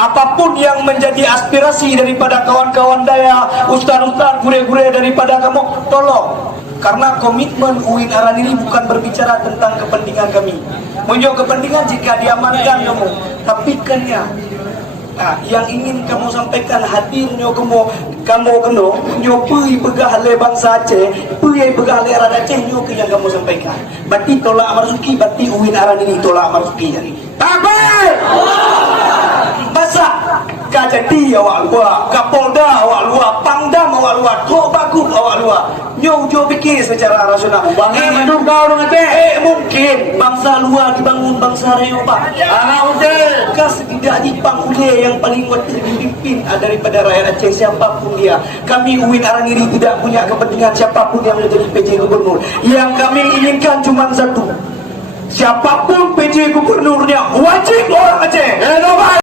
Apapun yang menjadi aspirasi daripada kawan-kawan daya, ustaz-ustaz, gure-gure daripada kamu, tolong. Karena komitmen UIN Araniri bukan berbicara tentang kepentingan kami. Menjauh kepentingan jika diamankan kamu, tapi kenya. Nah, yang ingin kamu sampaikan hadirnya kamu kena nyopui begah le bangsa Aceh, pui begah le rakyat Aceh nyo yang kamu sampaikan. Berarti tolak Marzuki, berarti UIN Araniri tolak Marzuki jadi. Takbir! Masa Kajati awak luar, Kapolda awak luar, Pangdam awak luar, Tok Bagum awak luar. Nyo fikir secara rasional. Hidup kau dong mungkin bangsa luar dibangun bangsa Reo Pak. Kas tidak dipanggil yang paling kuat dipimpin daripada rakyat Aceh siapapun dia. Kami UIN Araniri tidak punya kepentingan siapapun yang menjadi PJ Gubernur. Yang kami inginkan cuma satu. Siapapun PJ Gubernurnya wajib orang Aceh.